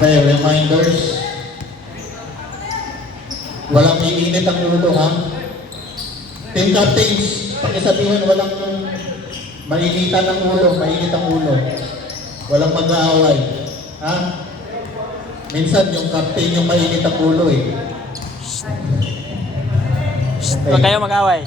Okay, reminders. Walang iinit ang ulo, ha? Team captains, pakisabihan walang mainitan ang ulo, mainit ang ulo. Walang mag-aaway. Ha? Minsan yung captain yung mainit ang ulo eh. Huwag kayo mag-away.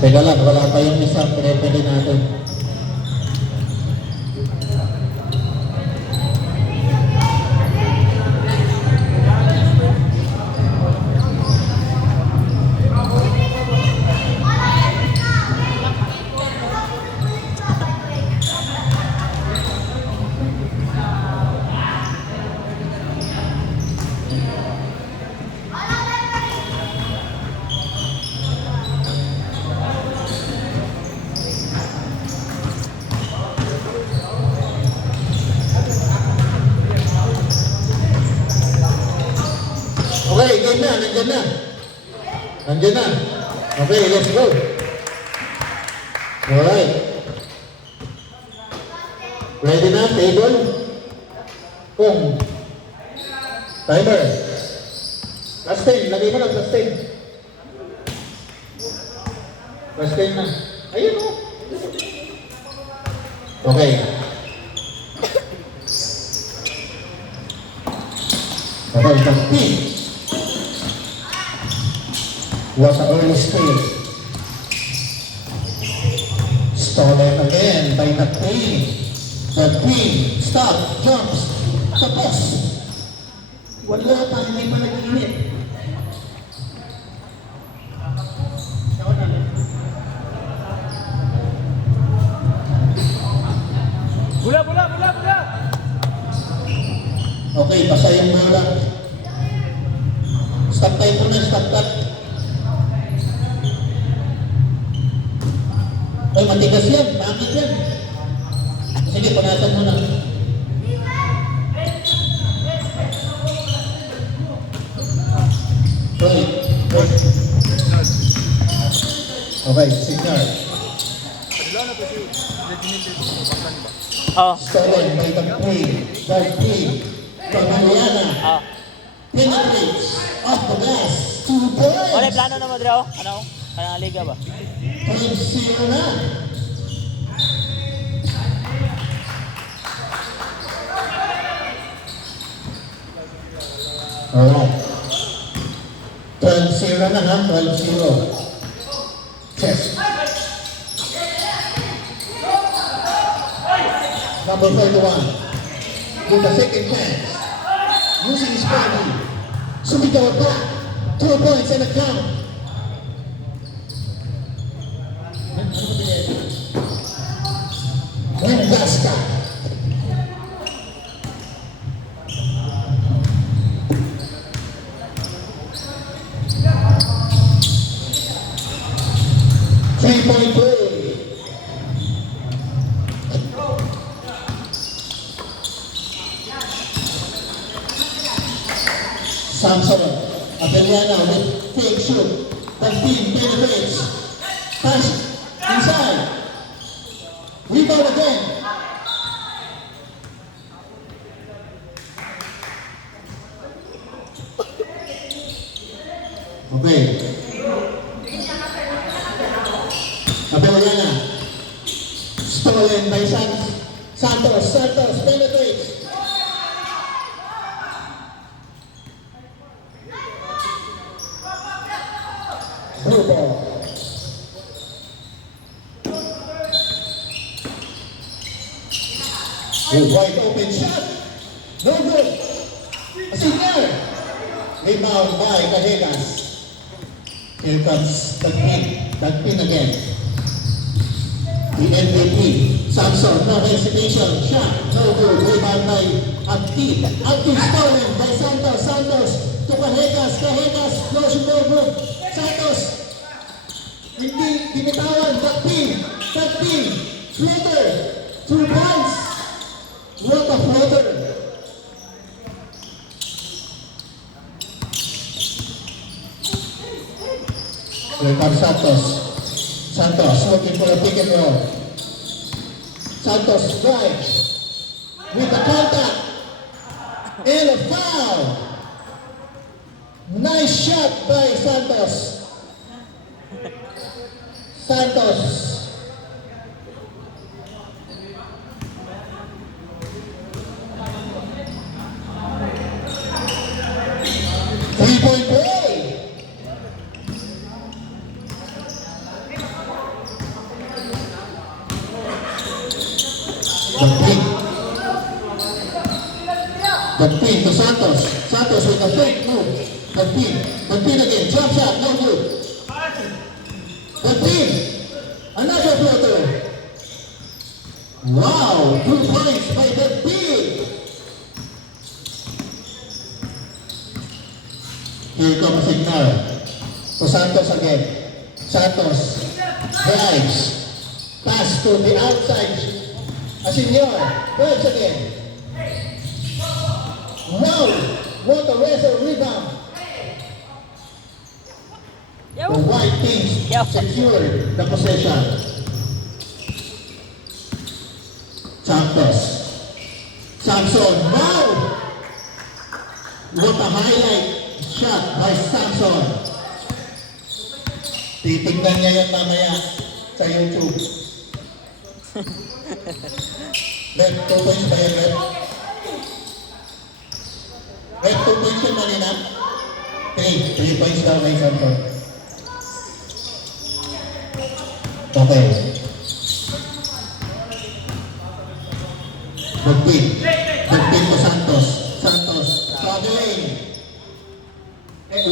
Teka lang, wala pa yung isang pinipili natin. Okay, game na, nandiyan na. Nandiyan na. Okay, let's go. Alright. Ready na, table? Kung. Timer. Last 10, lagay mo lang, last 10. Last 10 na. Ayun o. Okay. Okay, pag-team. What a early steal. Stolen again by the team. The team, stop, jumps, tapos. Wala pa, hindi pa nag-init. Bula, bula, bula, bula! Okay, basa yung bola. Stop tayo po na, stop that. Ay, matigas yan, bakit yan? Sige, panasan mo na. Okay, signal. Oh. Stolen by the play. Guard play. From Mariana. Oh. Penetrates off the glass. 2 points. Wala, plano na mo, Dro? Ano? Kaya liga ba? 12-0 na. Alright. 12-0 na ha, 12-0. Chest. Number 41. With the second chance. Using his body. Sumitaw back. 2 points and a count. Nebraska. Three-point play. Samson, Abeliana with fake shoot. The team penetrates. Pass inside. Rebound again. Okay. Abeliana. Stolen by Santos. Santos penetrates. Blue ball. A wide open shot. No good. A signal. Rebound by Cadenas. Here comes Tagpin again. The MVP. Samson, no hesitation. Shot. No good. Rebound by Abdi. Abdi stolen by Santos. Santos to Cadenas. Cadenas. Close no good. Santos. Hindi binitawan. Tagpin. Floater. 2 points. What a Here comes Santos. Santos looking for a pick and roll. Santos drives with the contact and a foul. Nice shot by Santos. Santos. Three-point play. The pin to Santos. Santos with a fake move. The pin again. Jump shot, no good. The pin. Another floater. Wow, 2 points by the pin. Here comes Ignaro. To Santos again. Santos drives. Pass to the outside. Asenyor drives again. Wow! What a wrestle rebound. Yo. The white teams Yo. secured the possession. Santos. Samson. Wow! What a highlight shot by Samson. Titignan niya yan mamaya sa YouTube. Red, 2 points ba yan, Red? Red, 2 points yun kanina? 3 points daw kay Samson. Okay. Magpin ko Santos. Santos, struggling.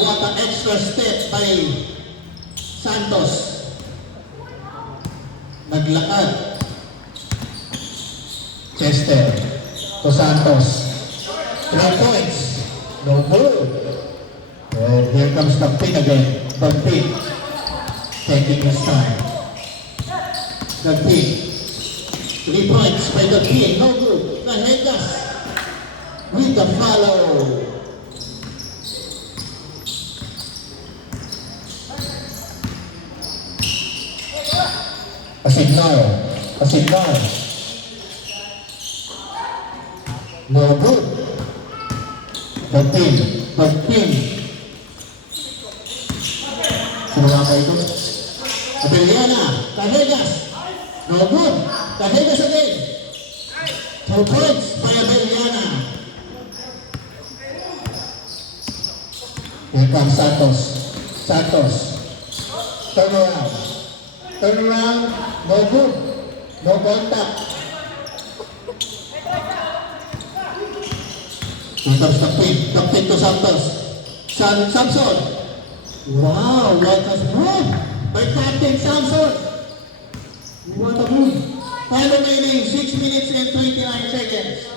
What an extra step by Santos. Naglakad. Chester to Santos. 3 points. No good. And here comes the pin again. The pin. Taking his time. The pin. 3 points by the pin. No good. Cajetas with the follow. Asignar. No good. The pin. Sino nga kayo ito? Abeliana, Cajetas. No good. Cajetas again. 2 points by Abeliana. Here comes Santos. Turn around. No good. No contact. Here comes the pin to Santos. Samson. Wow, what a move by Captain Samson. What a move. Time remaining 6 minutes and 29 seconds.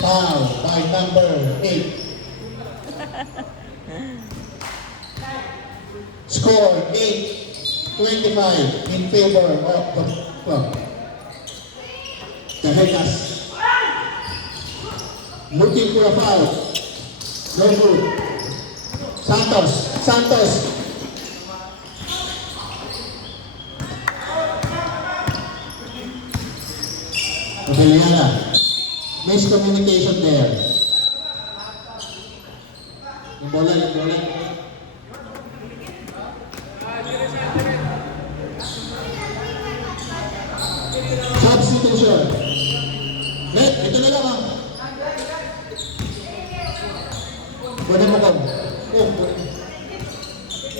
Foul by number 8. Score 8-25 in favor of the club. Cajetas looking for a foul. No good. Santos. Abeliana. Miscommunication there. Yung bola. Substitution. Net, ito na lang ah. Pwede mo kong.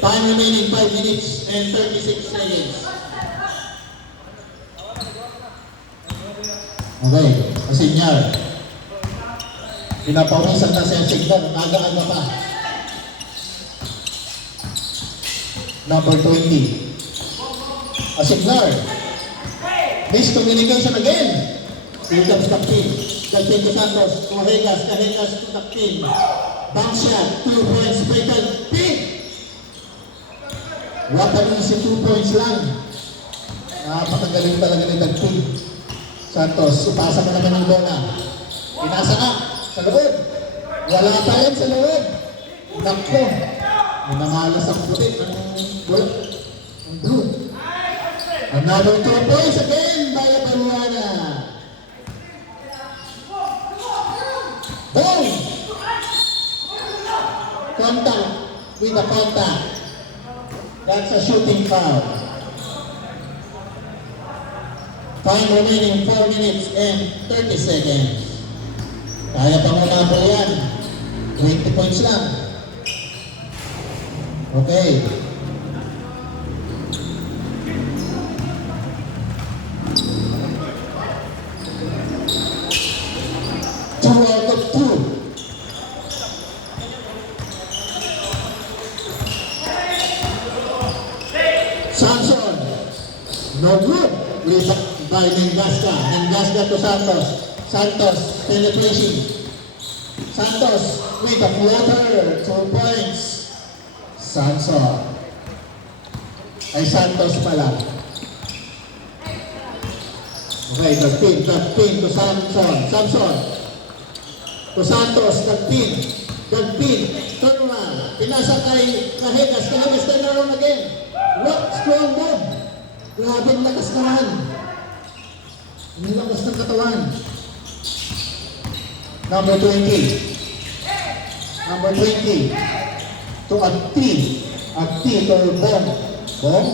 Time remaining 5 minutes and 36 seconds. Okay, Asenyor. Pinapawisan na siya signal. Aga-aga pa. Number 20. Asenyor. Miscommunication again. Here comes the pin. The pin to Santos. Cajetas to the pin. Bounce shot. 2 points by the pin. What an easy 2 points lang. Napakagaling talaga ni Tagpin. Santos, ipasa mo naman ng bola. Pinasa ka sa loob. Wala pa rin sa loob. Nakko. Minamalas ang puti. Ang blue. Another 2 points again by Abeliana. Boom! Contact with the contact. That's a shooting foul. Time remaining 4 minutes and 30 seconds. Kaya pa muna po yan. 20 points lang. Okay. Two out of two. Samson. No good. Rebound by Nengasca. Nengasca to Santos. Santos penetration. Santos with a floater. 2 points. Samson. Ay Santos pala. Okay, nag-pin to Samson. Samson. To Santos, nag-pin. Turn around. Pinasa kay Kahegas. Kahegas, turn around again. Look, strong move. Grabe ang lakas naman. Ang lakas ng katawan. Number 20. Number 20. To Agti. Agti to Bong. Bong.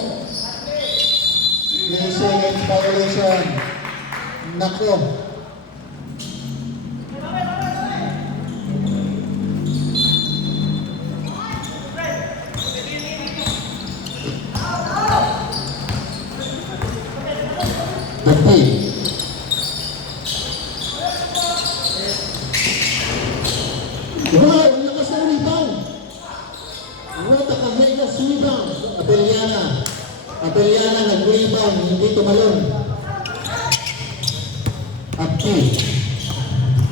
3 seconds violation. Nako. Agti. Wow, ang lakas ng rebound. What a Kahegas rebound. Abeliana. Abeliana nag-rebound, hindi tumalon. Agti.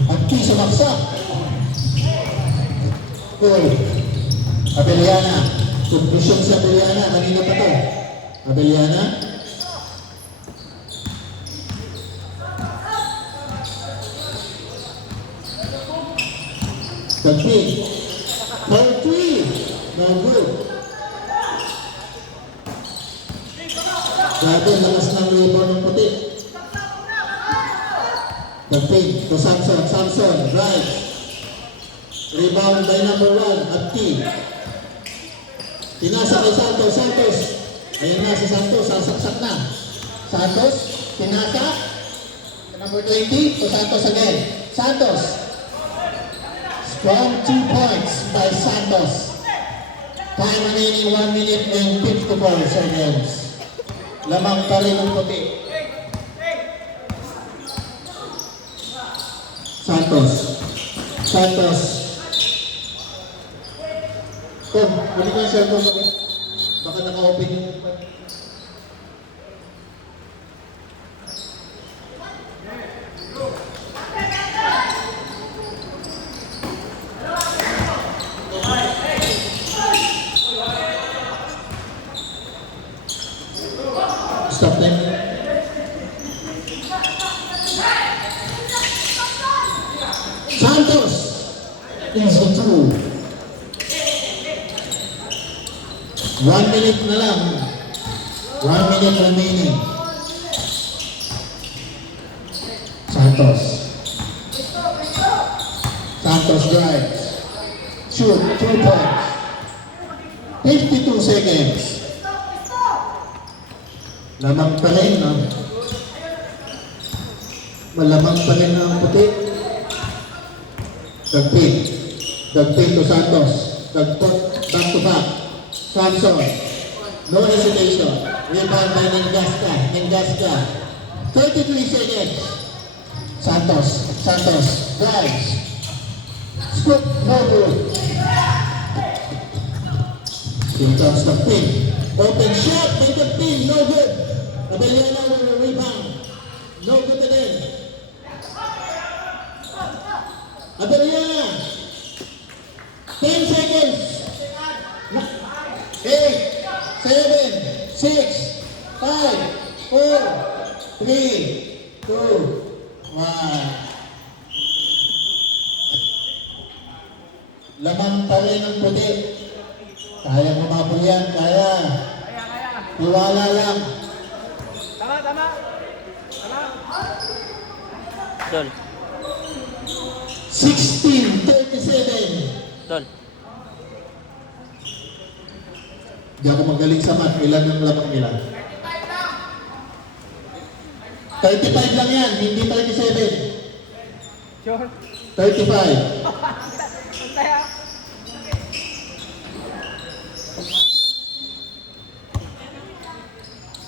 Agti sumaksak. Goal. Abeliana. Submission sa Abeliana. Kanina pa to. Abeliana. Agti. For 3. No good. Grabe, lakas ng rebound ng puti. Agti. To Samson. Samson. Right. Rebound by number 1. Agti. Pinasa kay Santos. Santos. Ayun na si Santos. Sasaksak na. Santos. Pinasa. Number 20. To Santos again. Santos. Strong 2 points by Santos. Time remaining 1 minute and 54 seconds. Lamang pa rin ang puti. Santos. Santos. Tom, hindi ko yung cellphone mo. Baka naka-open yung... Stop them. Santos is the 2. 1 minute na lang. 1 minute remaining. Santos. Santos drives. Shoot. 2 points. 52 seconds. Lamang pa rin, no? Malamang pa rin ang puti. Dagpin. Dagpin to Santos. Dagpot. Back to back. Samson. No hesitation. Rebound by Nengasca. Nengasca. 33 seconds. Santos. Santos. Drives. Scoop. No good. Here comes the pin. Open shot by the pin. No good. Abeliana with a rebound. No good again. Abeliana. 10 seconds. 8, 7, 6, 5, 4, 3, 2, One. Lamang pa rin ang puti. Kaya humabol yan, kaya. Iwala lang. Dol. 16-37. Dol. Di ako magaling sa math. Ilan ang lamang nila? 35 lang yan, hindi 37. Sure. 35.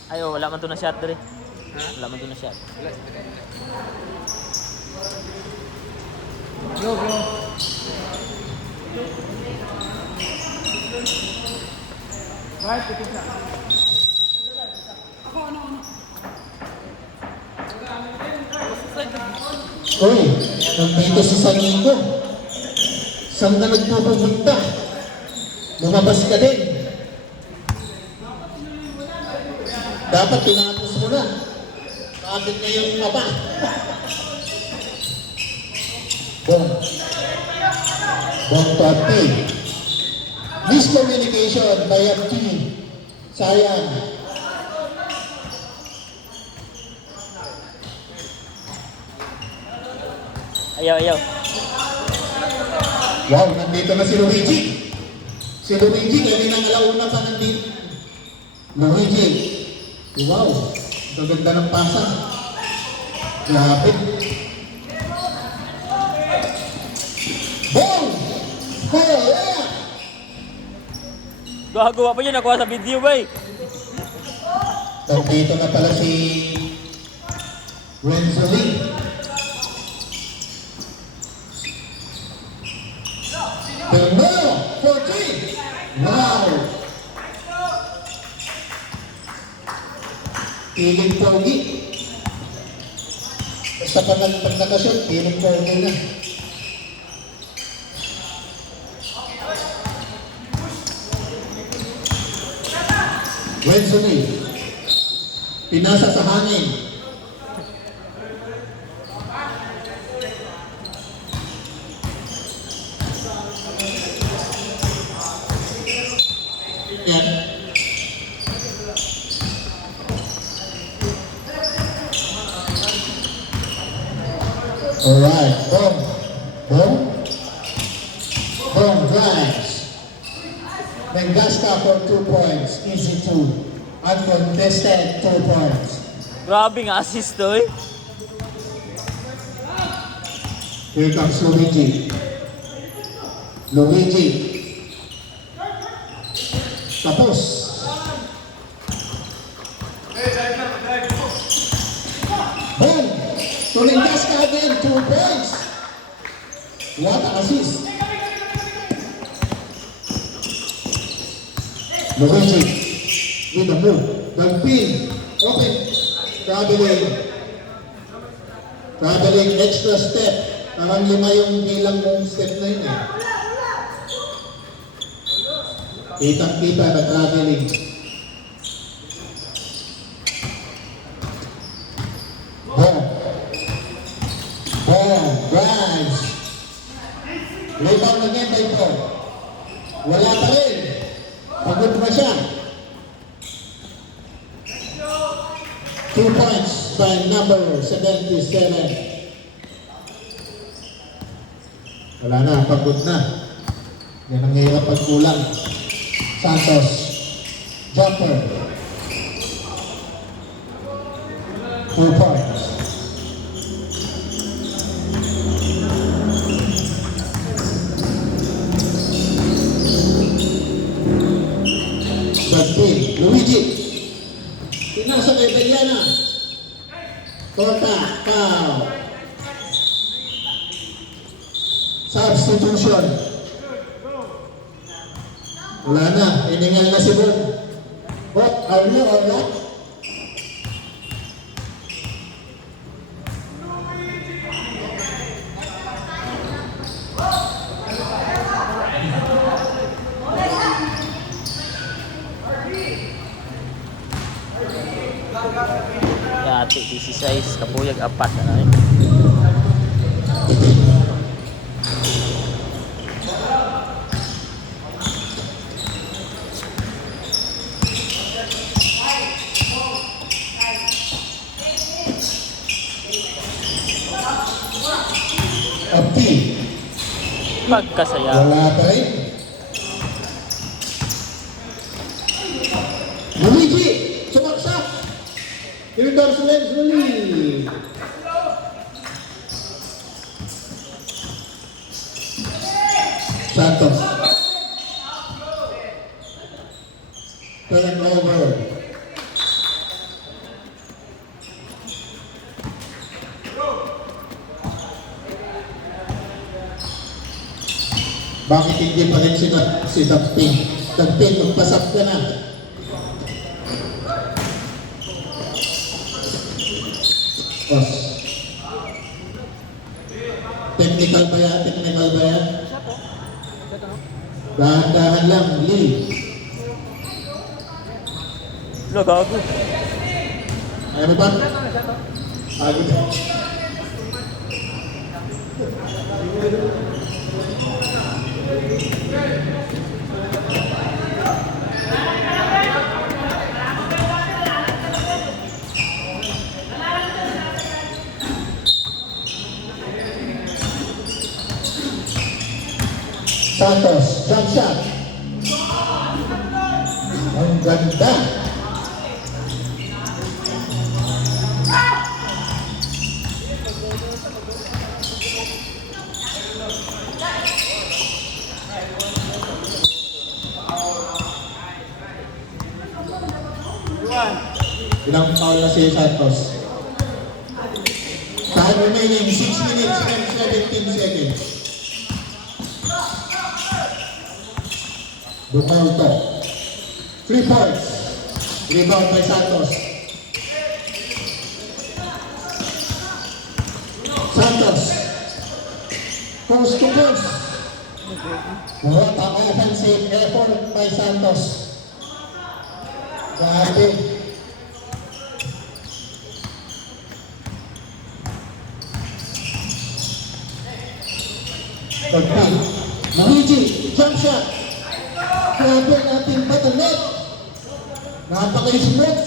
Ay, oh, wala man to na shot dre. Wala man to na shot. Go, bro. Right, pitik na. Uy, nandito si Sanito. Saan ka nagpupunta? Lumabas ka din. Dapat tinapos mo na. Bakit ngayon ka pa? Bong. Bong Torti. Miscommunication by FT. Sayang. Ayaw, ayaw. Wow, nandito na si Luigi. Si Luigi, kanina alauna pa nandito. Luigi. Wow, gaganda ng pasa. Grabe. Boom! Hey! Gawa pa yun. Nakuha sa video ba eh. Nandito na pala si Renzo Lee. Termelo, 14. Wow! Piling pogi. Basta pag nakasyon, piling pogi na. Renzo Lee. Pinasa sa hangin. Yan. Alright, boom. Boom. Boom, drives. Mengasta for 2 points. Easy 2. Uncontested 2 points. Grabe nga assist to eh. Here comes Luigi. Luigi. Tapos. Boom! Tulindas ka again, 2 points. What an assist. Luigi. With the move. Dagpin. Open. Traveling. Traveling extra step. Parang 5 yung bilang mong step na yun eh. Kitang-kita na traveling. Boom. Boom. Drives. Rebound again by Paul. Wala pa rin. Pagod pa siya. 2 points by number 77. Wala na, pagod na. Yan ang hirap pagkulang. Santos. Jumper. 2 points. Bagpin. Luigi. Pinasa kay Beliana. Torta. Foul. Substitution. Wala na. Iningal na si Bob. Bob, are you or not? Dati, 16, kapuyag, 4 na rin. Abdi. Pagkasaya. Wala pa rin. Luigi. Sumaksak. Ilidor slowly. Santos. Turnover. Bakit hindi pa rin si Dagping? Dagping, magpasap ka na. Boss. Technical ba yan? Technical ba yan? Dahan-dahan lang, Lee. Lo, gago. Ayaw mo ba? Agad. Santos, jump shot. Ang ganda. Ilang foul na si Santos? Time remaining 6 minutes and 17 seconds. Bukalto. 3 points. Rebound by Santos. Santos. Coast to coast. What an offensive effort by Santos. Grabe. Pagpag. Luigi, jump shot. Grabe ang ating patanet. Napaka-smooth.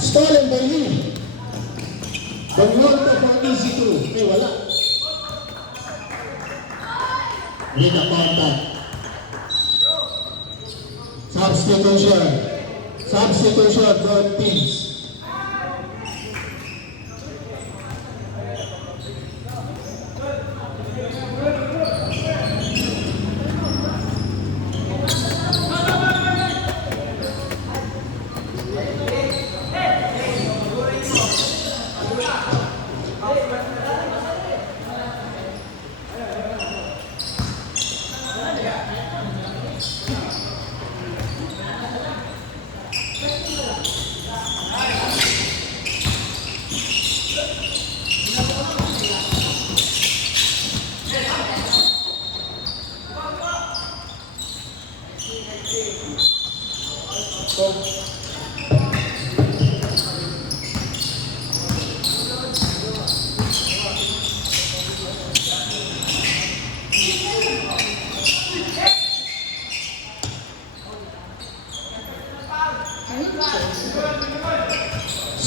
Stolen by Lee. The world of our easy to. Wala. Ring a contact. Substitution. Substitution for teams.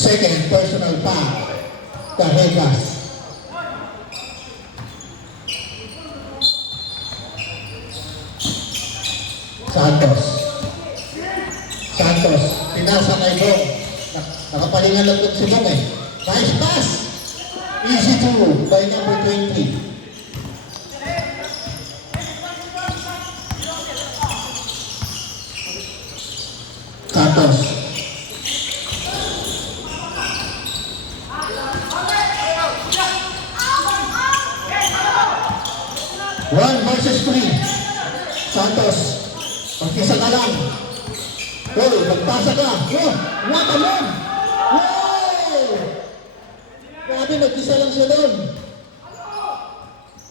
Second personal foul. Carregas. Santos. Santos. Pinasa kay Bong. Nakapalingan lang doon si Bong eh. Nice pass. Easy to by number 20. Santos. One versus three. Santos. Pagkisa ka lang. Hey, magpasa ka. Oh, what a move! Wow! Grabe, magkisa lang siya doon.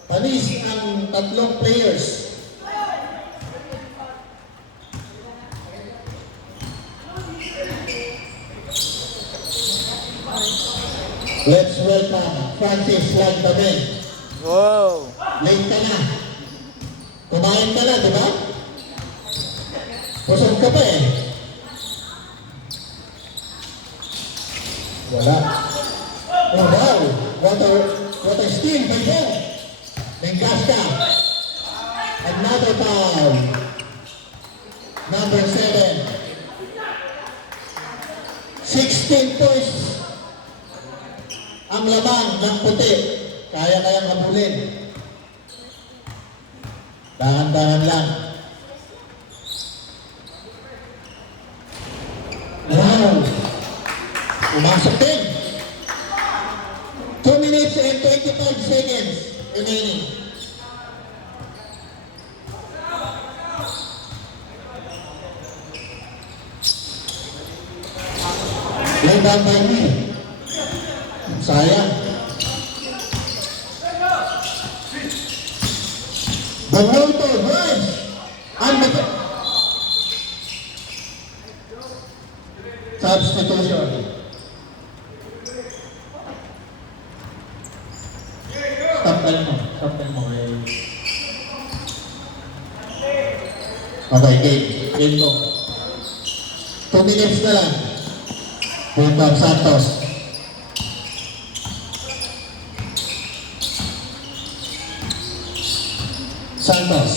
Panis ang tatlong players. Let's welcome Francis Lantaben. Wow! Late ka na. Kumain ka na, di ba? Pusog ka pa eh. Wala. Oh wow! What a steal by them. Bengkasta. Another foul. Number 7. 16 points. Ang laman ng puti. Kaya-kayang habulin. Dahan-dahan lang. Wow! Pumasok din. 2 minutes and 25 seconds remaining. Rebound by me. Sayang. The road to Reds. Substitution. Stop time mo. Stop time mo. Okay, game. Game go. 2 minutes na lang. Punta Santos. Santos.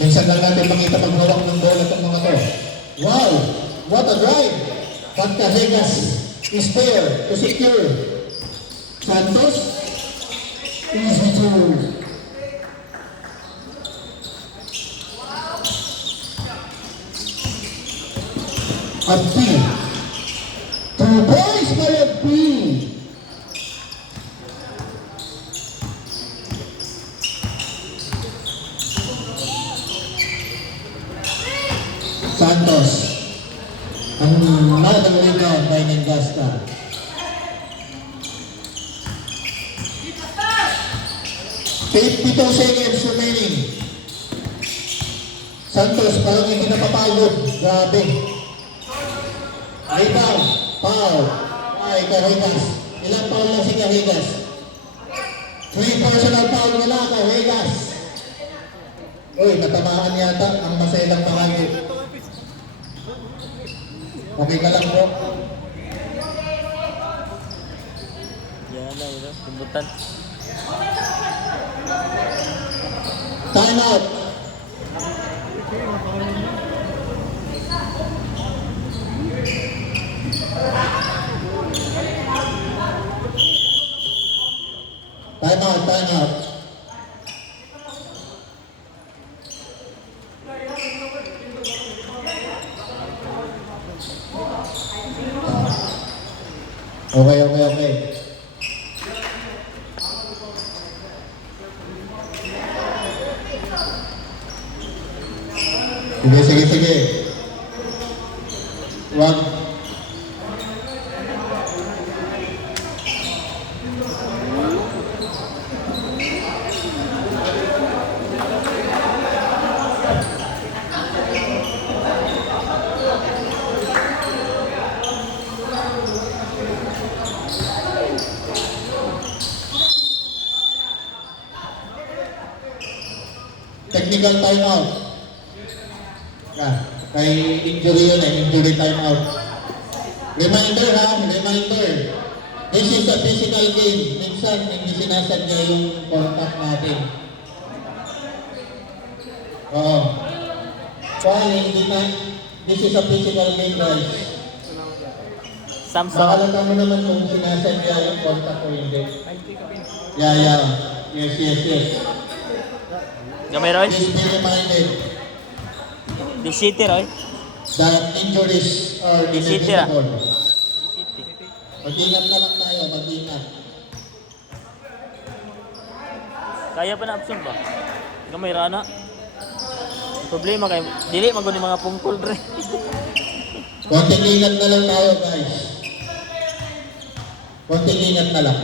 Minsan lang natin makita paghawak ng bola itong mga to. Wow! What a drive! Pagkahegas is there to secure. Santos. Easy to. Abdi. 2 points by Abdi. Santos. Another rebound by Nengasta. "52 seconds remaining." Santos parang hindi napapagod. Grabe. Rebound. Foul. Ay, Carregas. Ilang foul na si Carregas? 3 personal foul nila, Carregas. Uy, natamaan yata ang maselang bahagi. Okay ka lang bro? Yan na yun, kumbutan. Time out. Time out, time out. Okay. Sige. Wag. Technical timeout. Kay injury yun injury timeout. Reminder ha, reminder. This is a physical game. Minsan hindi sinasadya yung contact natin. Oo. Hindi na, this is a physical game guys. Samsung. Makalata mo naman kung sinasadya yung contact o hindi. Yeah. Yes. Gamay Roy? Please be reminded Di City Roy? that injuries are City, ah. inevitable. City. Mag-ingat na lang tayo, mag-ingat. Kaya pa na absent ba? Gamay rana. Problema kay dili man gud ni mga pungkol dre. Konting ingat na lang tayo guys. Konting ingat na lang.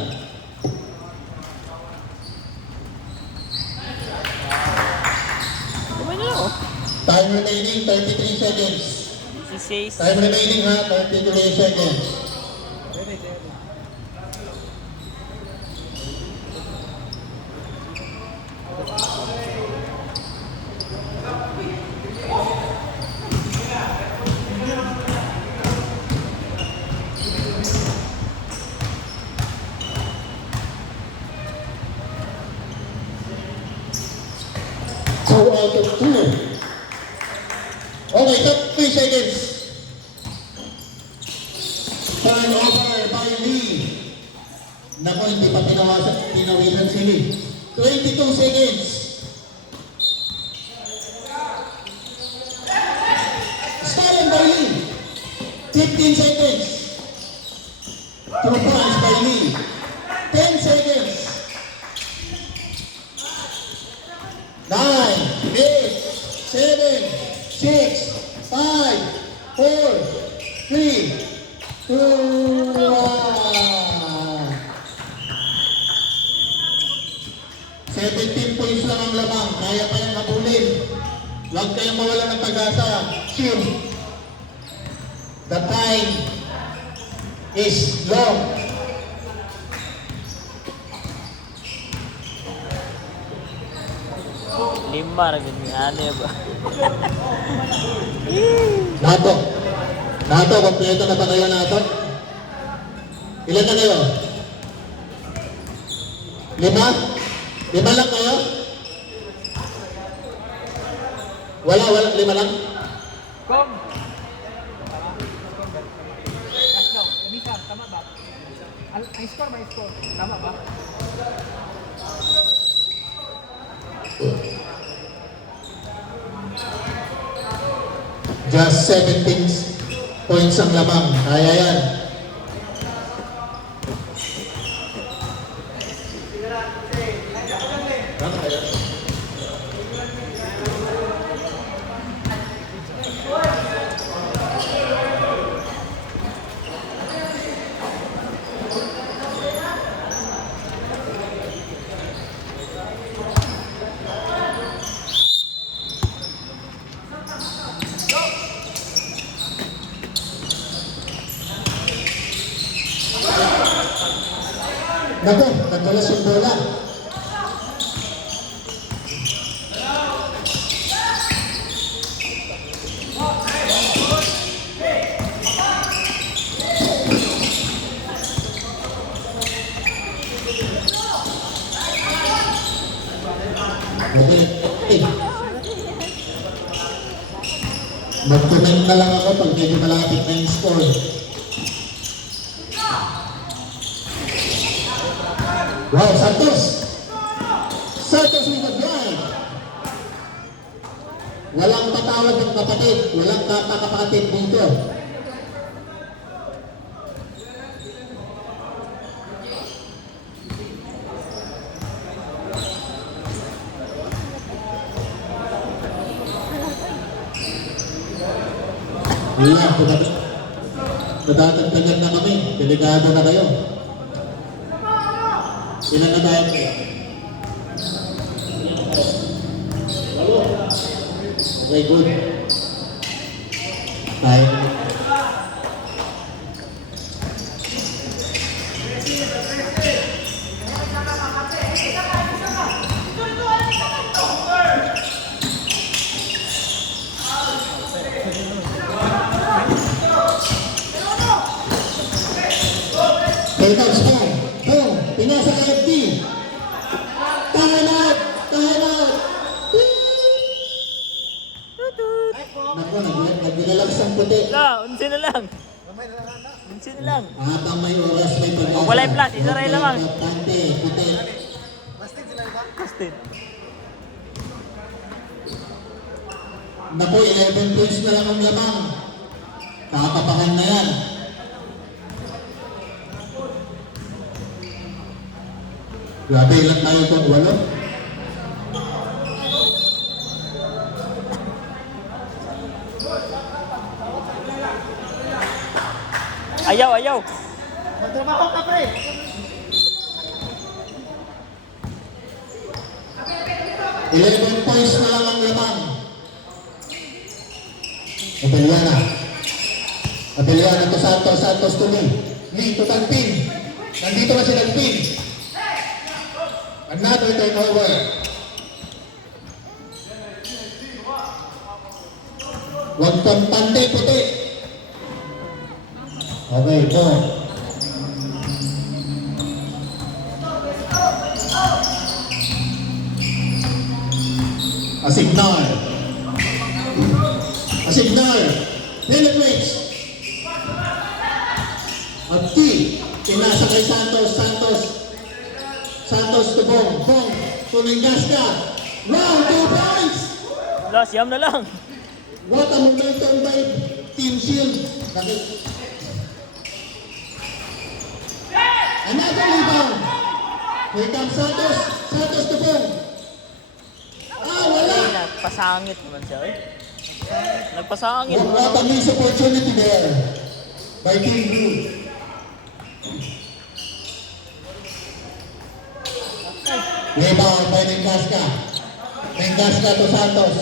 Gamay na lang oh. Time remaining 33 seconds. 16. Time remaining ha, 33 seconds. Two out of two. Okay, top 3 seconds. Turnover by Lee. Naku, hindi pa pinawisan si Lee. 22 seconds. Stolen by Lee. 15 seconds. 2 points by Lee. 10 seconds. 9, 8, 7, 6, 5, 4, 3, 2, 1. 17 points lang ang lamang. Kaya pa yung habulin. Huwag kayong mawala ng pag-asa. Shield. The time is long. Lima ra gid ni ane ba. Nato. Nato, kompleto na ba kayo nato? Ilan na kayo? 5? 5 lang kayo? Wala, 5 lang? Kom! Let's go. Lamisan, tama ba? Ang score ba yung score? Tama ba? Just 17 points ang lamang. Kaya yan. Naku, nagbalas yung bola. Mag-comment na lang ako pag medyo malapit na yung score. Wow, Santos! Santos with a drive! Walang patawad ng kapatid, walang kapakapatid dito. Iya, natatagtagan na kami, delikado na kayo. Ilan na tayo? Okay, good. Tayo. Take out spam. Boom. Pinasa ka FD. Time out. Time out. Naku, nagdilalaks ang puti. Unsi na lang. Unsi na lang. Habang may oras, may pag-asa. Oh, walay plat, isa rin lamang. Pante, puti. Justin. Naku, 11 points na lang ang lamang. Kakapakan na yan. Grabe, ilan tayo itong 8? Ayaw, ayaw. Magtrabaho ka, pre! 11 points na lang ang lamang. Italiana. Abiliano to Santos, Santos to Lee. Lee to Tagpin. Nandito na si Tagpin. Another turnover. Huwag kang pante puti. Okay, go. Asignar. Asignar. Penetrates. Magti. Pinasa kay Santos. Santos. Santos to Bong. Bong. Tulingas ka. Wow, 2 points. Wala, siyam na lang. What a momentum by Team Shield. Another rebound. Here comes Santos. Santos to Bong. Ah, wala. Ay, nagpasangit naman siya. Eh. Nagpasangit. What a missed opportunity there by Team Blue. Rebound by Nengasca. Nengasca to Santos.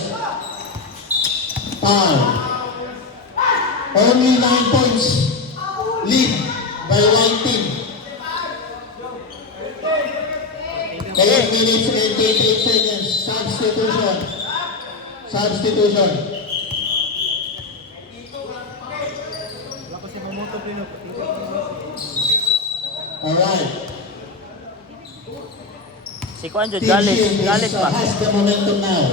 Foul. Only 9 points. Lead by white team. 8 minutes and 28 seconds. Substitution. Substitution. Wala si Mamoto Pino. Alright. Si Kuan Jud, Team galit. Shield Galit pa. has the momentum now.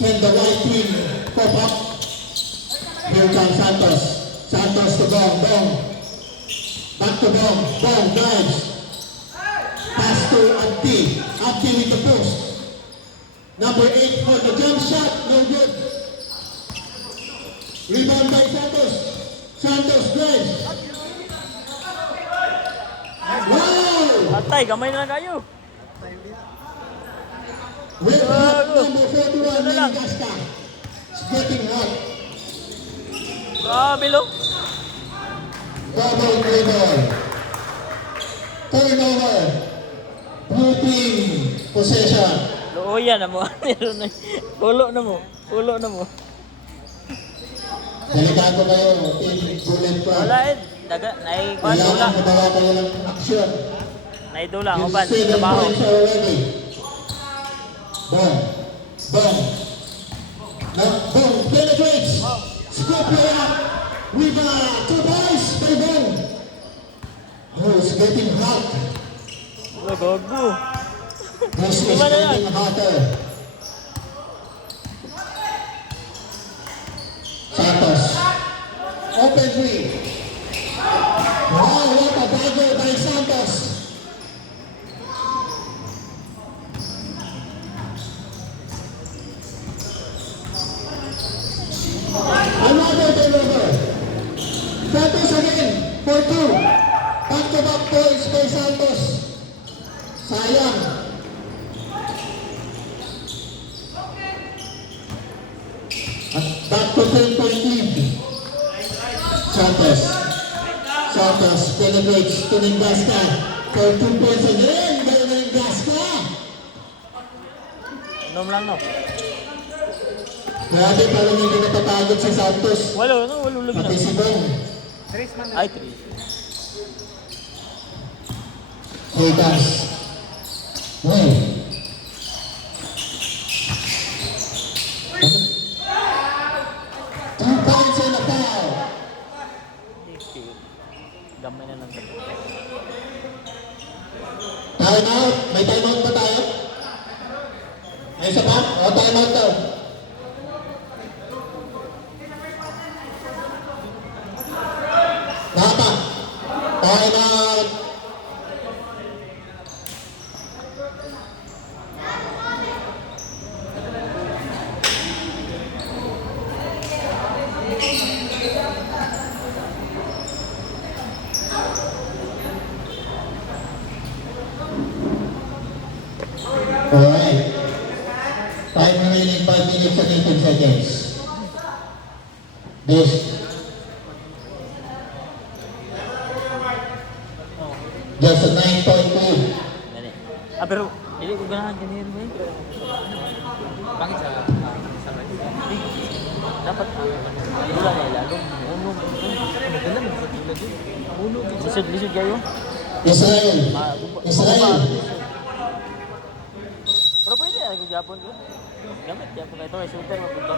Can the white team pop up? Here comes Santos. Santos to Bong. Bong. Back to Bong. Bong drives. Pass to Abdi. Abdi with the post. Number 8 for the jump shot. No good. Rebound by Santos. Santos drives. Wow! Atay, gamay na lang kayo. With Gago. number 41, Ano lang? Nengasca. It's getting hot. Grabe lo. Double dribble. Turnover. Blue team possession. Looyan na mo. Meron na. Pulo na mo. Pulo na mo. Delikado kayo, team bullet club. Wala eh. Daga, naikuan dula. Kailangan magawa kayo ng action. Naidula, Yung uban. 7 Trabaho. points already. Boom. Boom. Now, boom. Penetrates. Scoop layup. With 2 points by Boom. Oh, it's getting hot. Wala, gago. This is Iba na yan. getting hotter. Santos. Open 3. Wow, what a dagger by Santos. Another turnover. Santos again for 2. Back-to-back points by Santos. Sayang. At back to 10-point lead. Santos. Santos penetrates to Nengasca for 2 points again by Nengasca. Inom lang no. Grabe, parang hindi napapagod si Santos. Walo, no? Walo lagi Pati na. si Bong. Tres man. Ay, 3. Here comes. Hey. 2 points and a foul. Gamay na lang. Time out. May time out ba tayo? May isa pa? O, time out daw. Napa. Time out. Alright. Time remaining 5 minutes and 18 seconds. This. Just a 9-point lead. Gani. Ah, pero, hindi ko ganahan ganyan mo eh. Bakit sa Dapat wala na ilalong. Uno. Madalang sa tulad yun. Uno. Lisod kayo. Israel. Israel. Pero pwede ako gapon ko. Gamit gapon kayo. Ito ay shooter mapunta.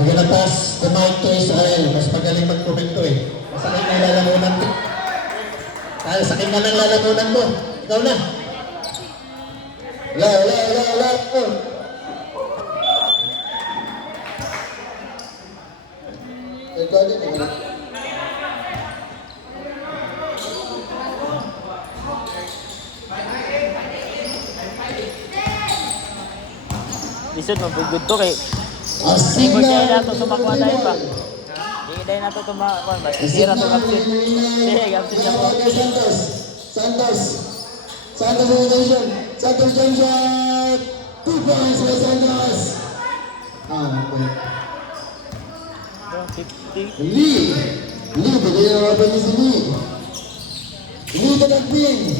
Nagalatas, kumain to Israel. Mas magaling magkomento eh. Masakit na lalamunan ko. Kaya sakit na ng lalamunan mo. Ikaw na. Wala. Oh. Ikaw din. Lisod mapugod to kay Asing Siguro na. kaya nato tumakuha tayo pa. Hindi dahil nato tumakuha ba? Sira to kapsin. Sige, kapsin na po. Santos Innovation. Santos Junction. 2 points for Santos. Okay. 50. Lee, bigay na mga pwede si Lee. Lee ka Dagbin.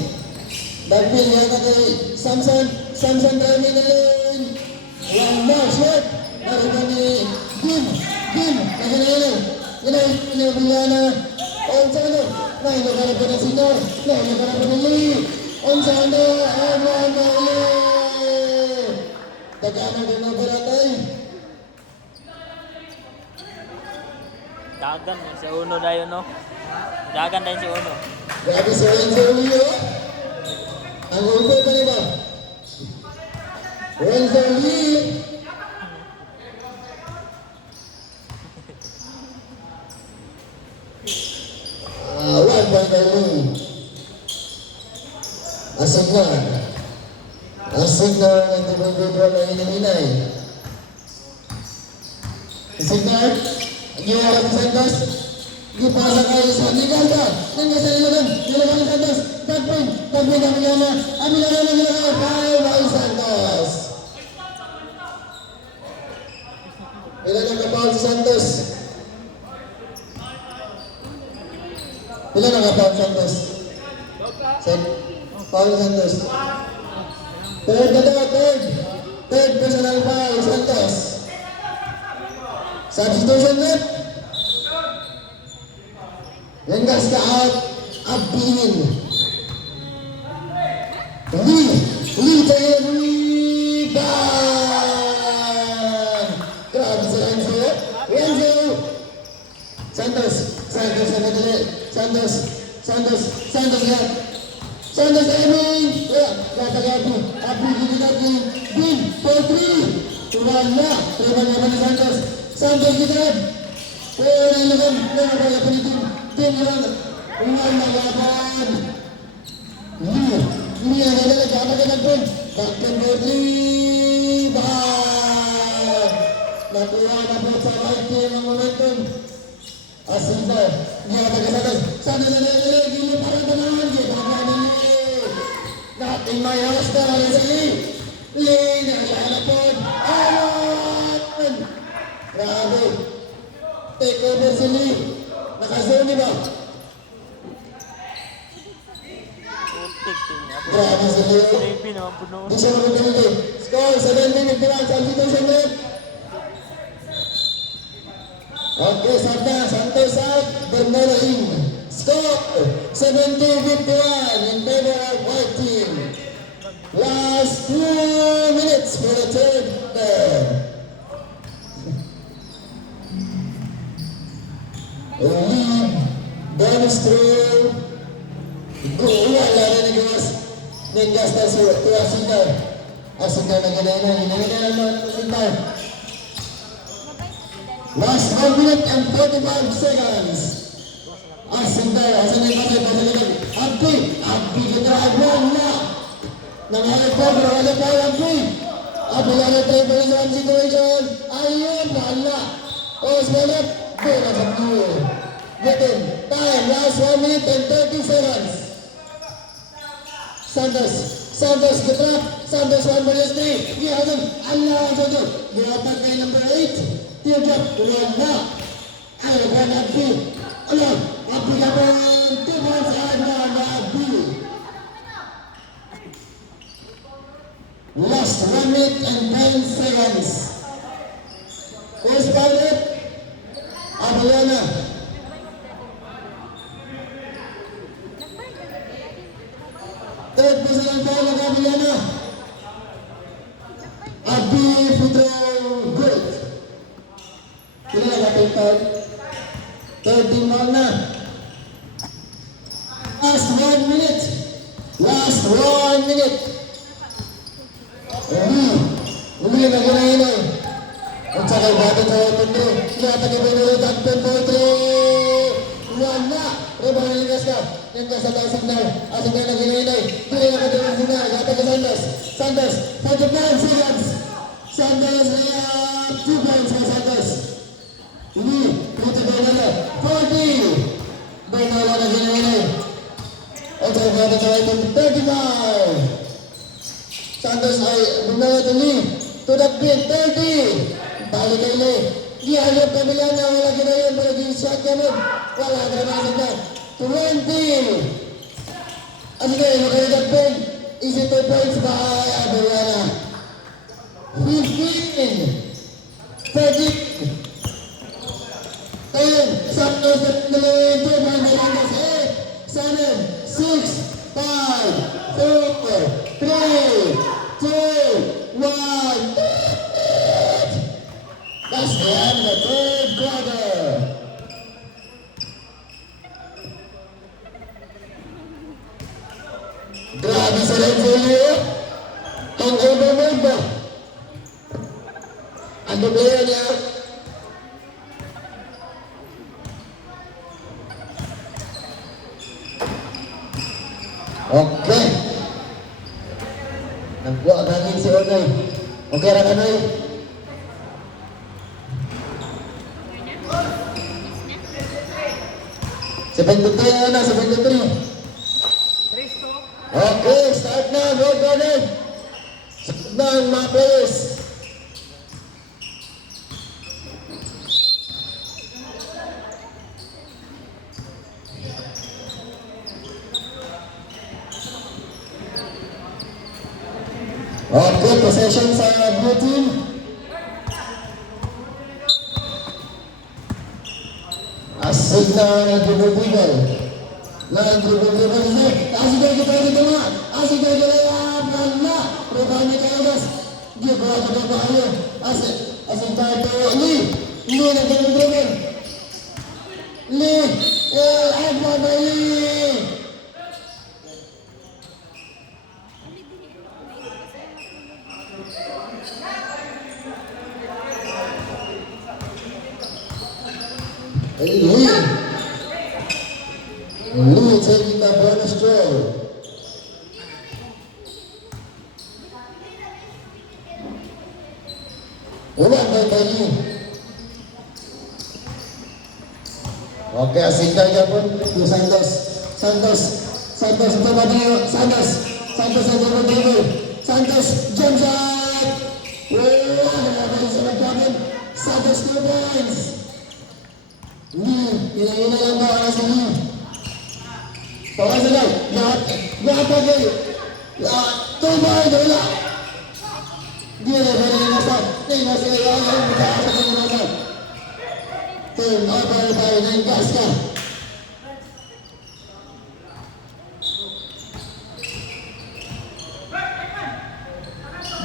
Dagbin, yata kay Samson driving na lane. One more shot. Narinig ni Gim. Naganayan. Inabilana. Onsando. Nainagalap ka na si Nor. Nainagalap ka na Lee. Onsando. And one more Lee. Tagaan ang gano'y. Dagan mo sa uno dayo no. Dagan din si uno. Grabe si Renzo Leo. Ang ulo pa rin ba? Renzo Leo. One point by Lee. Asig na ang tibong-tibong na inaminay. Asig na. Yung orang Santos, yung pasa kayo sa Nigalda, nangga sa nilagan ng Santos, Dagbin ang Milana, ang Milana ng Milana, kaya by Santos. Ilan ang kapawal si Santos? Ilan ang kapawal si Santos? Paul Santos. Third personal foul, Santos. Substitution net. Rengas ka out. Abinin. Lee tayo. Rebound. Grabe si Renzo. Santos na madali. Santos yan. Santos aiming. Kataga Abu Gini. Bin. 4-3. Wala. Terima naman ni Santos. Santos kita. Pwede naman. Pwede pa ni Tim naman. Uwan na laban. Lee ang nalala. Kataga nagbun. Captain Rodri. Bahag. Nakuha na po sa right team ang momentum. Asinta. Kataga Santos. Santos na nalala. Gili para tanahan. Kataga na Lee. Nating may host na rin si Lee. Lee. Nalala po. Alan. Grabe. Take over si Lee. Nakazone ba? Putik niya. Grabe si Lee. Sleepy naman po noon. Di siya magpapalito. Score, 7-51. Substitution net. Okay, Santos out. Bernardo in. Score, 70-51 in favor of white team. Last 2 minutes for the third term. Lead, bonus through. Wala na nagawas. Nanggas na to Asinta. Asinta na ganayan naman Asinta. Last 1 minute and 45 seconds. Asinta yung pasalitan. Abdi kita wala. Nangalit po, pero wala pa Abdi. Abdi lang ang triple situation. Ayun, wala. Osmanat. Bola sa blue. Getting time. Last 1 minute and 30 seconds. Santos get up. Santos 1 minus 3. Gihagan. Allah Jojo. Gihagan kay number 8. Teardrop. Wala. Ayaw ka na Abdi. Allah. Abdi ka po. 2 points ahead na Abdi. Last 1 minute and 10 seconds. Who's counted? Abeliana. Third position foul ng Abeliana. Abi Putra Gold. Sila nag-ating foul. Third team foul na. Last 1 minute. Last 1 minute. Uli na ginahinay. At saka bato sa Otondro. Sinatag iba nila Dagpen Poetry. Wala. Rebang niligas ka. Niligas sa tayo signal. Ang signal na ginahinay. Dili na katilang signal. Gatag ka Sanders. Sanders. 49 seconds. Sanders layup. 2 points for Sanders. Uli. Puto Bernalo. 40. Bernalo na ginahinay. At saka bato sa Otondro. 35. Santos ay bumawa tuloy to the pin, 30. Balik kayo na Gihayop kami lang na wala ginayon para di-shot kami. Wala ka naman na 20. Ano na yun, kayo the pin. Easy 2 points by Abeliana. 15. 30. Ayun, Santos at nalayin 2 points by Santos. 8, 7, 6, 5, 4, 3, 2, 1. That's the end of the third quarter. Grabe sa Renzo. Ang overload ba? Ang player niya. Okay. Nagbuwa kami si Onoy. Okay ra Onoy? Sebentar na, 73. Cristo. Okay, start na, road running. Start na ang mga players. Okay, possession sa blue team. Asig na dribble-dribble. Dribble-dribble. Asig na kita dito nga. Asig na kita yan. Ganda. Rubani Caldas. Gibawa ko na tayo. Asig tayo to. Lee. Lee na dribble-dribble. Lee. Agma na Lee. Lee taking the bonus throw. Ulang by Lee. Okay, asing tayo po. Santos. Santos ito ba tayo? Santos ang dribble. Santos, jump shot. Santos 2 points. Lee, ina lang ba ang si Lee? Para sila, lahat kayo. Tumay, wala. Di na ba rin nasa? Di na sila yung mataas sa kanyang nasa. Turn over by Nangaska.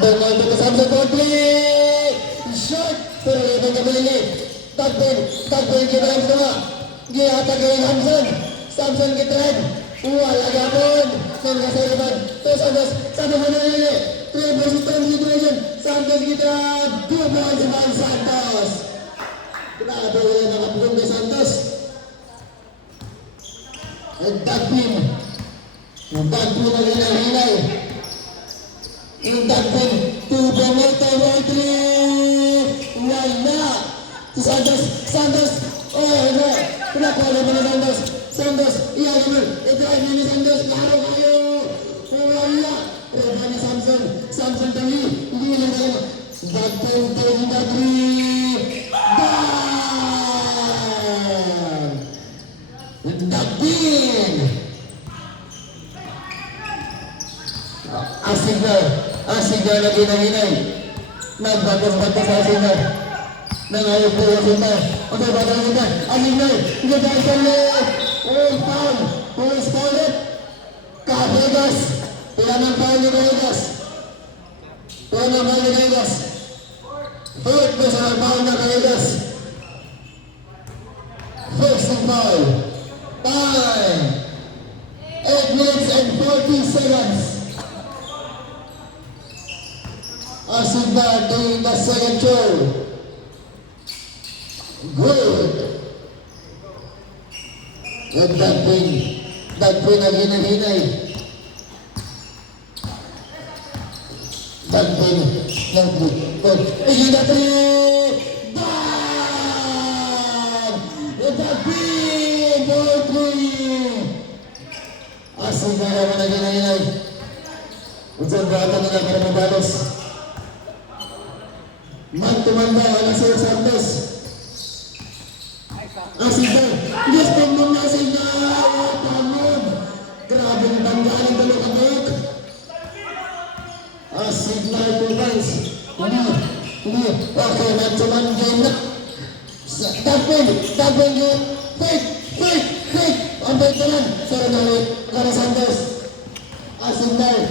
Bernal to Samson complete. Shot. Pero ito kabili. Tagpin kita lang sama. Gihatag yung Samson kitran. Wala gapon. Nanggasariban. Santos mo na yun. 3 versus 10 situation. Santos kita. 2 points by Santos. Grabe yung nakapulong kay Santos. Ang tagpin na hinay. Yung tagpin. 2 point 3. Wala. Si Santos, oh no, pinakuha naman ni Santos, iyan naman, i-drive niya ni Santos, laro kayo, wala, reba ni Samson tali, hindi lang kayo, Dagpin, Dagpin, asig na, na ginahinay, nagbatos sa asig na. Nangayo po yung kita. Okay, batang kita. Aling na. Hindi dahil ka na. Oh, foul. Police foul it. Kahegas. Pila ng foul ni Kahegas. Pila ng foul ni Kahegas. Fourth personal foul na Kahegas. First and foul. Time. 8 minutes and 40 seconds. Asigna doing the second show. Good. And that win ang hinahinay. That win ng good. Hina 3. Bang! And that win! Ball 3. Asigna naman ang hinahinay. Unsang bata nila para mabalos. Man-to-man ba ang Sir Santos? Asigna. Yes, pang asigna. Pamod. Grabe ang banggaan ng dalawang hook. Asigna ito guys. Hindi. Okay, man-to-man game na. Tapin yun. Fake. Ang bait na lang. Sir Santos. Asigna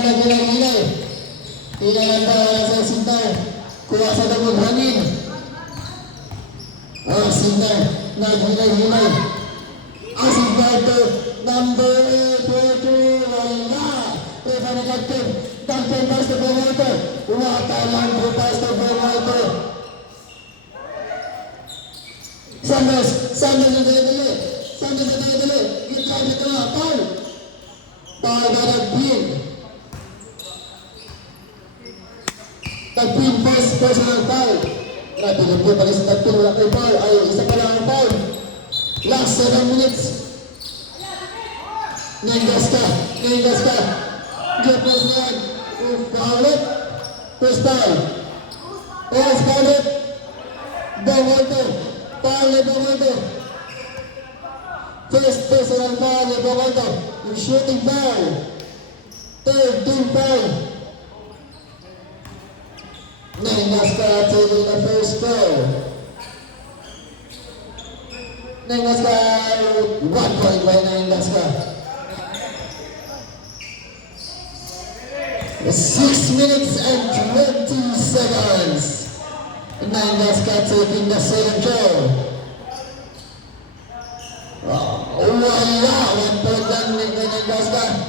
na ginagilay. Pinaganda na sa asigna. Kuha sa damog hangin. Asigna, naghinay-hinay. Asigna ito, number 42, wala. Eva na captain, captain pass to Bermalto. Umata lang po pass to Bermalto. Santos na dali. Yung kami ito nga, Paul na nag-pin. Tagpin first personal foul. Grabe lang po pala sa tagpin. Wala kayo foul. Ay, isa pa lang ang foul. Last 7 minutes. Nengas ka. Good pass na yan. Foul it. First foul. Foul it. Bermalto. Foul ni Bermalto. First personal foul ni Bermalto. Yung shooting foul. Third team foul. Nengaska taking the first goal. Nengaska, 1 point by Nengaska. 6 minutes and 20 seconds. Nengaska taking the second goal. Wala, 1 point lang ni Nengaska.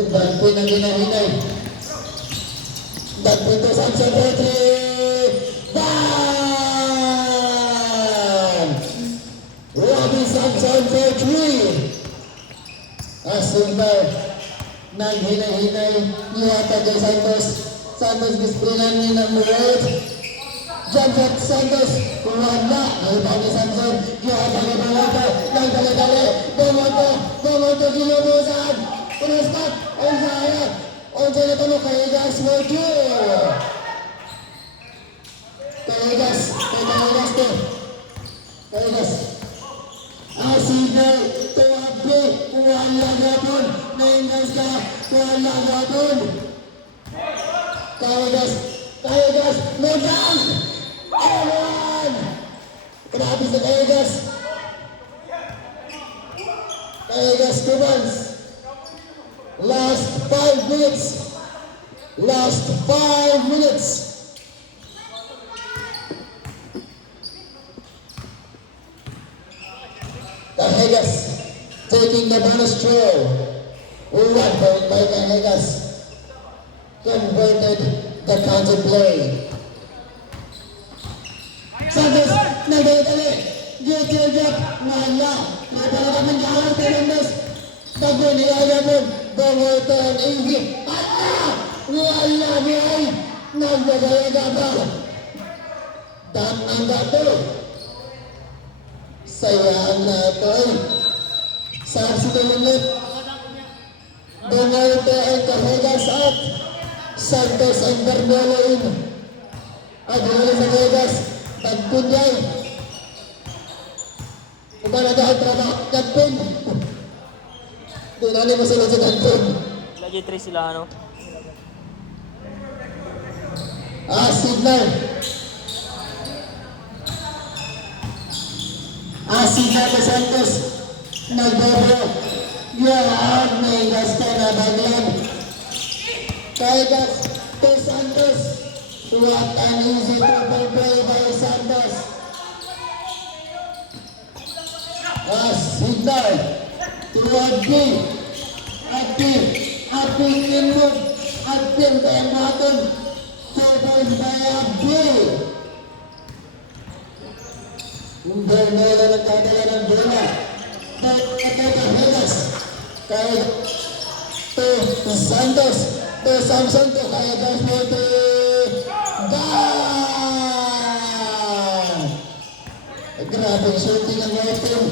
At ang pinaginahinay. Dan pintu Samson Petri. Dan Robbie Samson Petri. Asigna nang hinay-hinay niwata kay Santos. Santos disprinan ni ng Murat. Jump shot Santos. Wala. Naiba ni Samson. Niwata kay Bermalto. Nang dali-dali. Bermalto gilubusan. Pinaskat. Ang sayang. Onde na tanong kay Egas Mojo. Kay Egas to. Asigna tuwabi. Wala gapon. Nengas ka. Wala gapon. Kay Egas. Megas. Ewan. Grabe sa kay Egas. Kay Egas Cubans. Last 5 minutes. Kahegas taking the bonus throw. 1 point by Kahegas. Converted the counter play. Santos, nagdadali. Get wala. Nadala kami ng awal Fernandez. Bago nilaya mo. Bermalto ang ingit. Wala niya. Nagdadala ba? Damang gato. Sayang na ito. Sabi sa ulit. Bermalto ang Kahegas at Santos ang Bermolo in. At wala sa Kahegas. Tagpunyay. Kumalaga ang trabaho. Tagpun. Doon natin mo sila sa tagpun. Lagi 3 sila ano. Signal. Asigna ko Santos. Nagbobo. Yan, may gas ka na baglan. Tigers to Santos. What an easy triple play by Santos. Signal to Abdi. Abdi inmove. Abdi kaya natin. Choppers by Abdi. Bernela nagkakala ng bola. Nagkakahilas. Kaya to Santos. To Samson to kaya gas mo to grabe shooting ng Martin.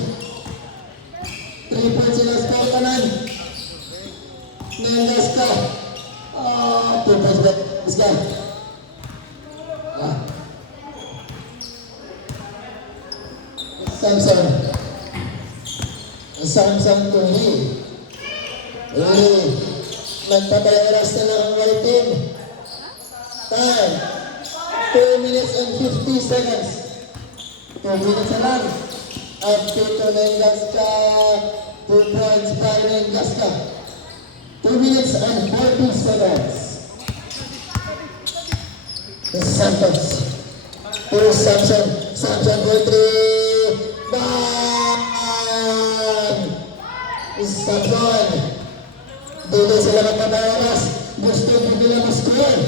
3 points sila sa kanan. Nengas ka. 2 points back. Let's go. Samson to Lee. Nagpatay oras na lang ang Martin. Time. 2 minutes and 50 seconds. 2 minutes na lang. Up to Nengaska. 2 points by Nengaska. 2 minutes and 40 seconds. Santos. To Samson. Samson for 3. Bang! Samson. Dito sila magpapayaras. Gusto nila mas-score.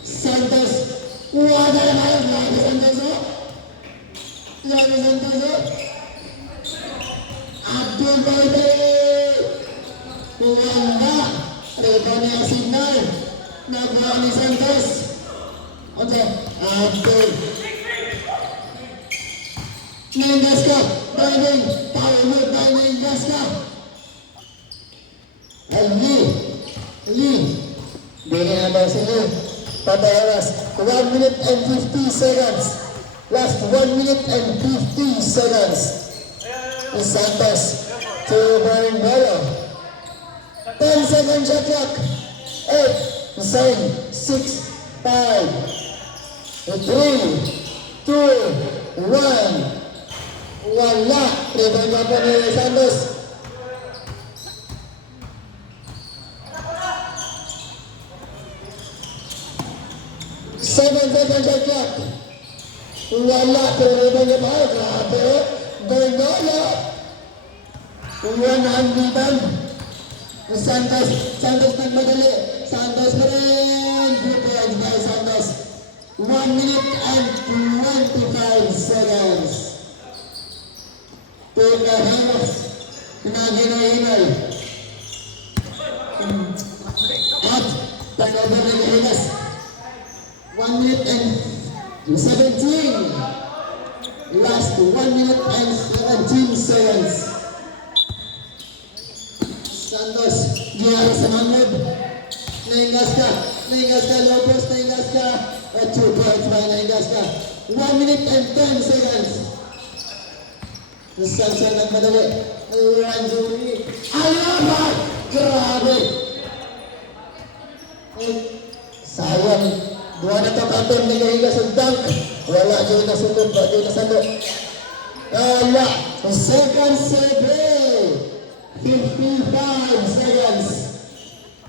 Santos. Wala na kayo. Lagi Santos. Abdul Baite. Wala. Reba niya signal. Nagawa ni Santos. Okay. Abdul. Nengaska. Diving. Power move by Nengaska. Lee. Bili na daw si Lee. Papayaras. 1 minute and 50 seconds. Last 1 minute and 50 seconds. Santos to Bernardo. 10 seconds shot clock. 8, 7, 6, 5, 3, 2, 1. Wala. Rebound pa ni Santos. 7 seconds shot clock. Wala, pero iba niya ba? Grabe. Bernolo. 100. Santos nagmadali. Santos pa rin. Good points by Santos. 1 minute and 25 seconds. Pinahinos. Pinaginoy-inoy. At turnover ng Hinas. 1 minute and 17. Last 1 minute and 17 seconds. Santos, Giara sa Mahmoud. Nengaska, low post, Nengaska. 2 points by Nengaska. 1 minute and 10 seconds. Samson nagmadali. Ranjuri. Ayaba! Grabe! Sayang. Dua na to kapon nagahiga sa dunk. Wala dyan na sunod. Wala dyan na salo. Wala. Second save. 55 seconds.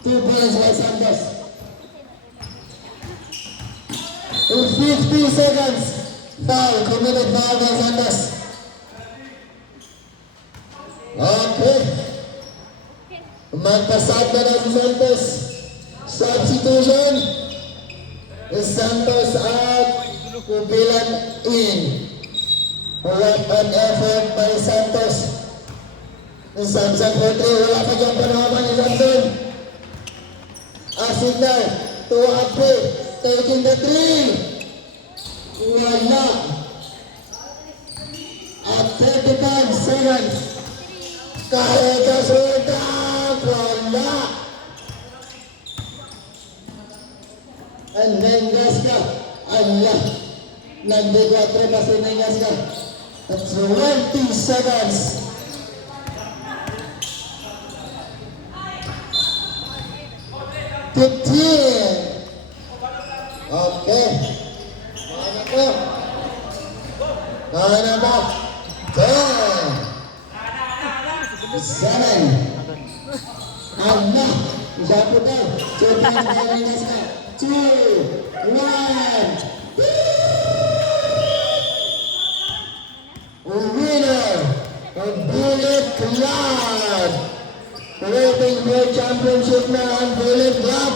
2 points by Santos. 50 seconds. Foul. Committed foul by Santos. Okay. Magpasad na na si Santos. Substitution. Santos out. Kubilan in. What an effort by Santos. Samson for 3. Wala pa dyan panahaman ni Samson. Signal to Ape. Taking the 3. Wala. At 35 seconds. Kaya kasutak. Wala. And Nengaska. Allah. Nagde-4 pa si Nengaska. That's 20 seconds. Okay. Mana po? 10. 7. Allah, jatuh tu. Coba yang sekali. 2, 1. Winner of Bullet Club. Rating World Championship na ang Bullet Club.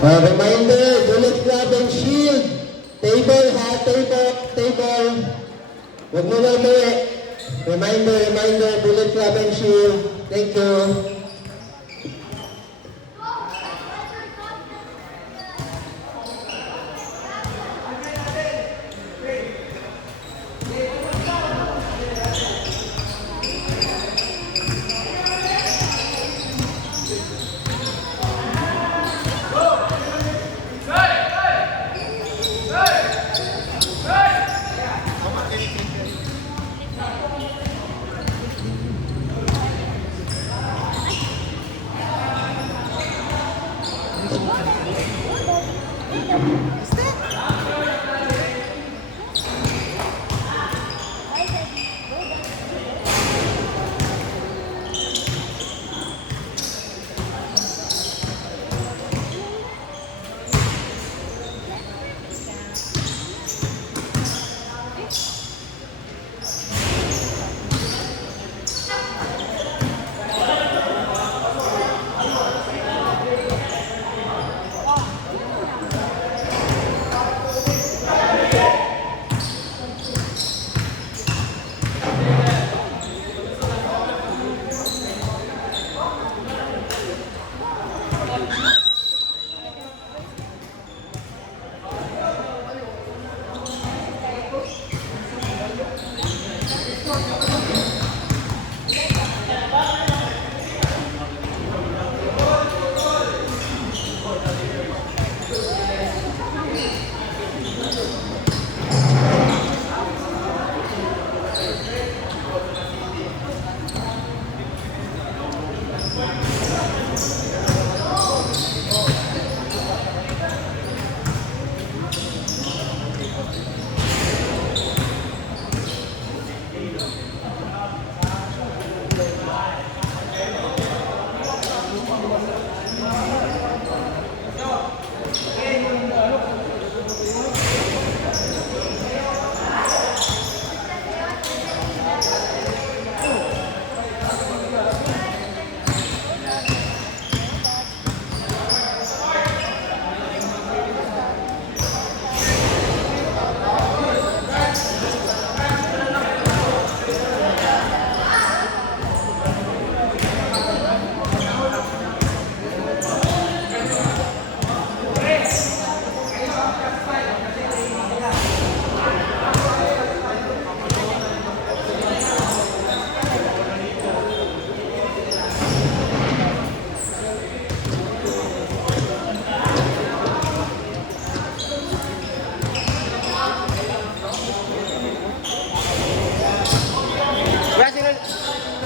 Reminder, Bullet Club and Shield. Table ha, table. Huwag mo na umuwi. Reminder, Bullet Club and Shield. Thank you.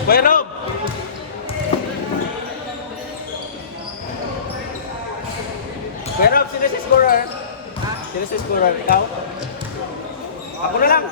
Kuya Rob! Kuya Rob, sino si scorer? Sino si scorer? Ikaw? Ako na lang!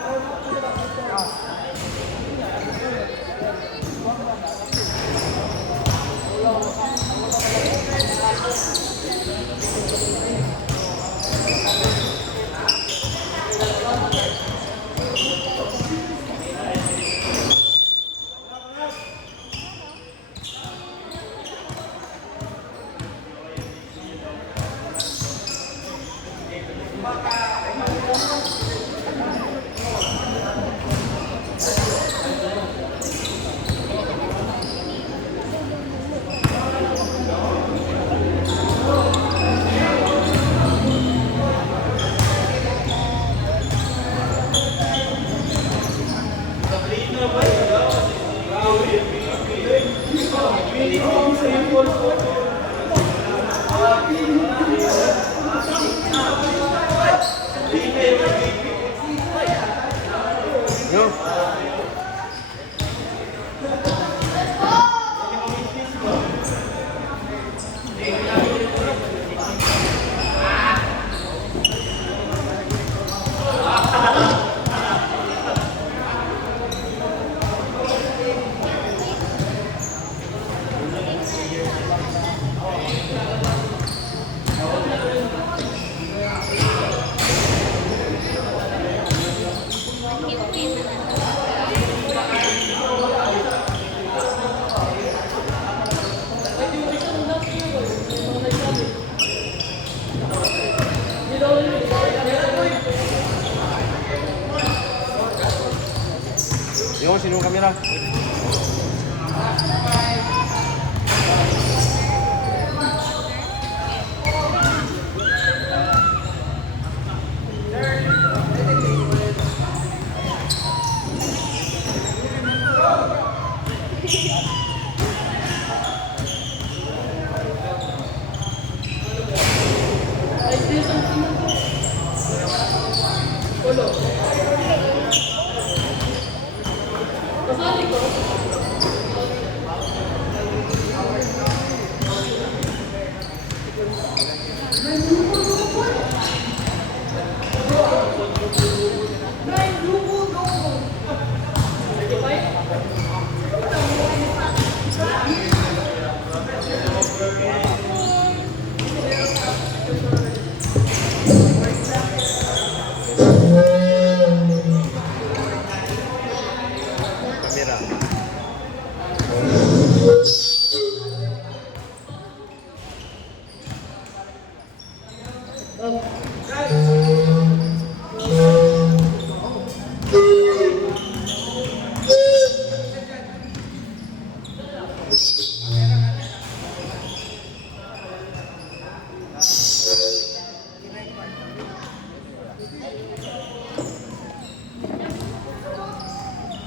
Camera. Camera.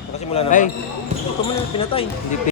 Nakasimula na ba? Ay, ito mo na pinatay. Hindi